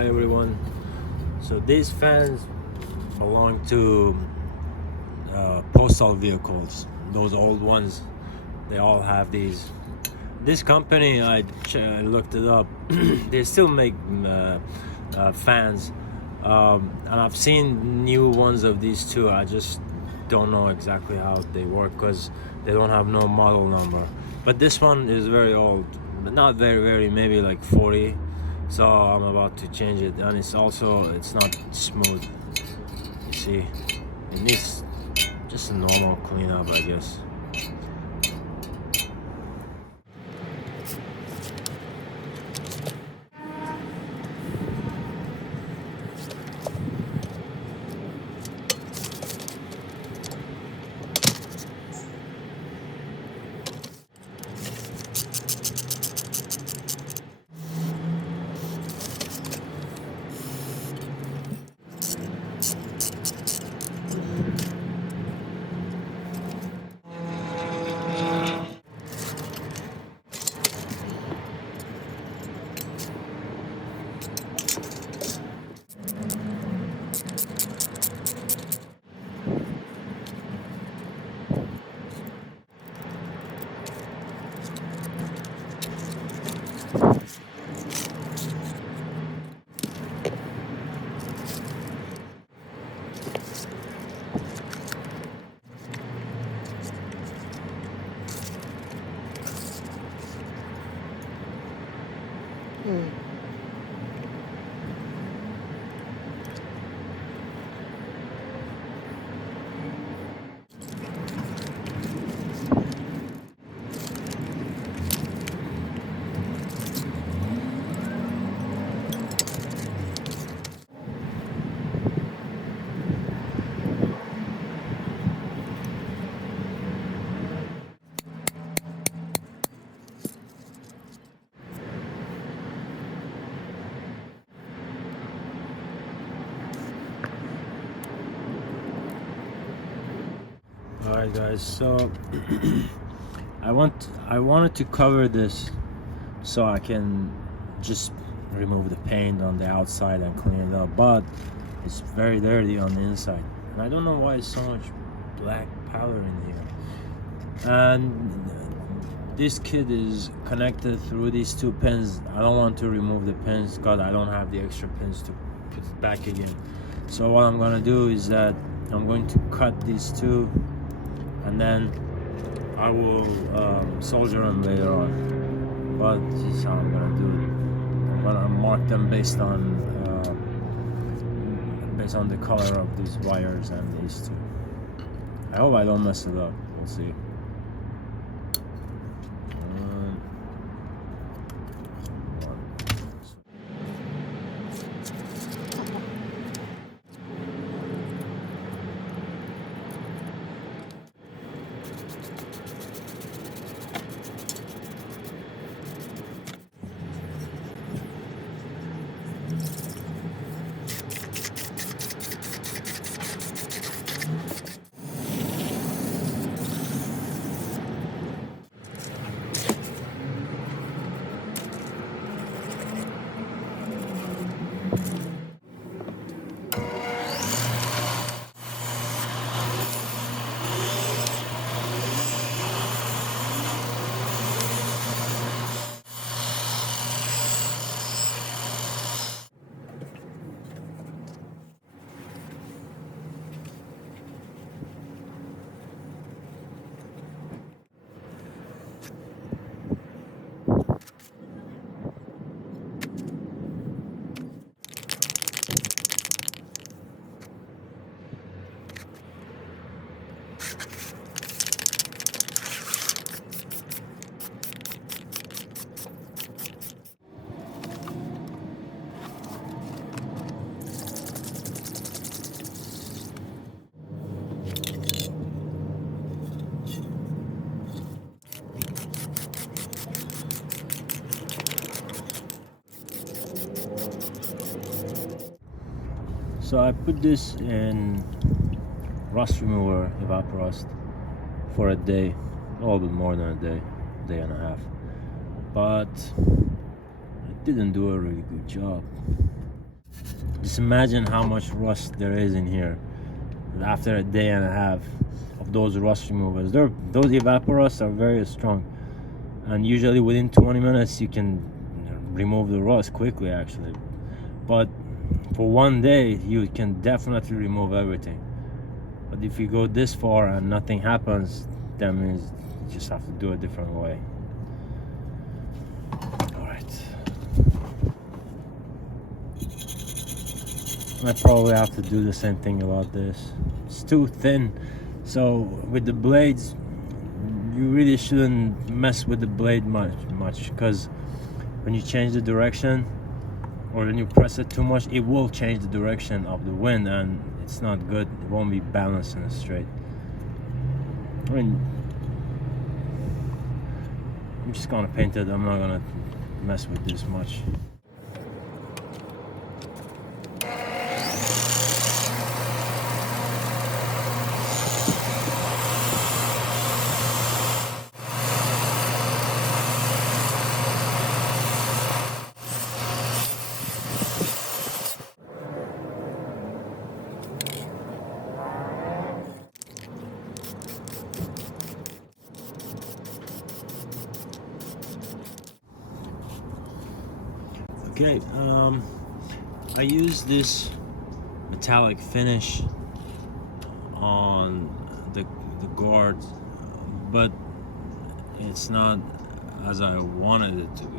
Hi everyone. So these fans belong to postal vehicles, those old ones. They all have these. This company, I looked it up, they still make fans, and I've seen new ones of these too. I just don't know exactly how they work because they don't have no model number. But this one is very old, but not very, maybe like 40. So I'm about to change it, and it's not smooth. You see, it needs just a normal cleanup, I guess. Alright guys, so I wanted to cover this so I can just remove the paint on the outside and clean it up, but it's very dirty on the inside, and I don't know why so much black powder in here. And this kit is connected through these two pins. I don't want to remove the pins because I don't have the extra pins to put it back again. So what I'm gonna do is that I'm going to cut these two, and then I will solder them later on. But this is how I'm gonna do it. I'm gonna mark them based on the color of these wires and these two. I hope I don't mess it up. We'll see. So I put this in rust remover, evaporust, for a day, a little bit more than a day and a half. But it didn't do a really good job. Just imagine how much rust there is in here after a day and a half of those rust removers. Those evaporusts are very strong, and usually within 20 minutes you can remove the rust quickly actually, but for one day you can definitely remove everything. But if you go this far and nothing happens, that means you just have to do it a different way. I probably have to do the same thing about this. It's too thin. So with the blades, you really shouldn't mess with the blade much, because when you change the direction or when you press it too much, it will change the direction of the wind, and it's not good. It won't be balanced and straight. I mean, I'm just gonna paint it. I'm not gonna mess with this much. Okay, I use this metallic finish on the guard, but it's not as I wanted it to be.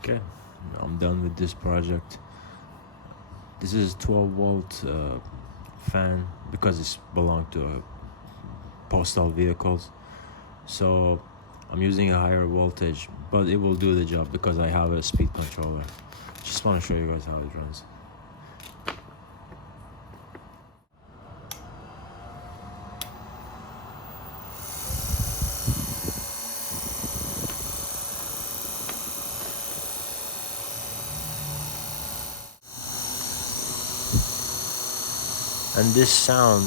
Okay, I'm done with this project. This is 12-volt fan because it's belonged to postal vehicles, so I'm using a higher voltage, but it will do the job because I have a speed controller. Just want to show you guys how it runs. And this sound,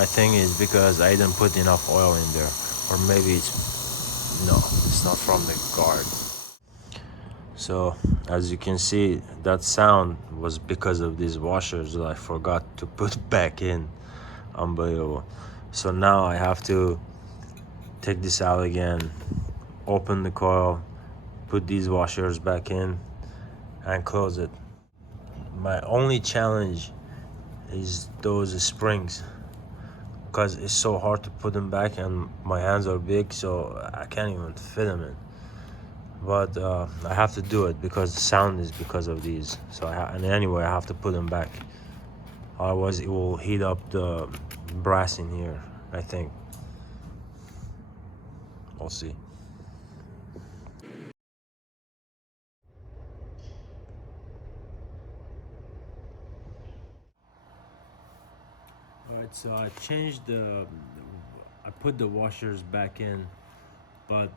I think, is because I didn't put enough oil in there, or maybe it's not from the guard. So as you can see, that sound was because of these washers that I forgot to put back in. Unbelievable. So now I have to take this out again, open the coil, put these washers back in, and close it. My only challenge is those springs. because it's so hard to put them back, and my hands are big, so I can't even fit them in. But I have to do it because the sound is because of these. So and anyway, I have to put them back. Otherwise, it will heat up the brass in here, I think. We'll see. Alright, so I changed I put the washers back in, but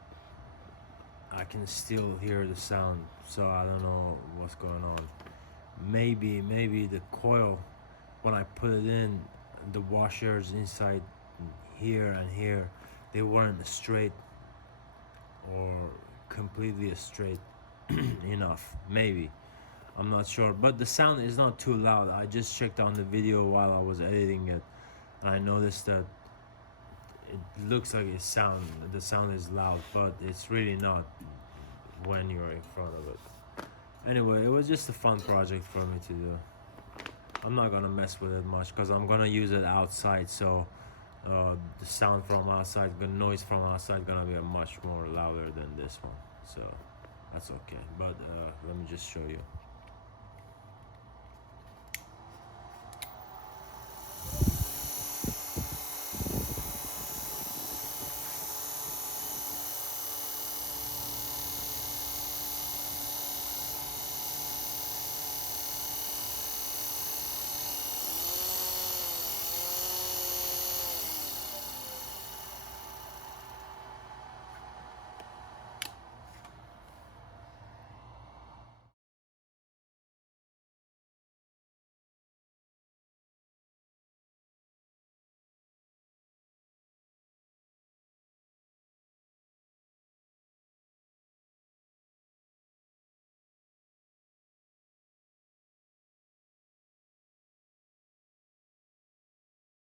I can still hear the sound, so I don't know what's going on. Maybe the coil, when I put it in, the washers inside here and here, they weren't straight or completely straight enough. Maybe, I'm not sure, but the sound is not too loud. I just checked on the video while I was editing it, and I noticed that it looks like the sound is loud, but it's really not when you're in front of it. Anyway, it was just a fun project for me to do. I'm not gonna mess with it much because I'm gonna use it outside, so the sound from outside, the noise from outside, gonna be much more louder than this one. So that's okay. But let me just show you.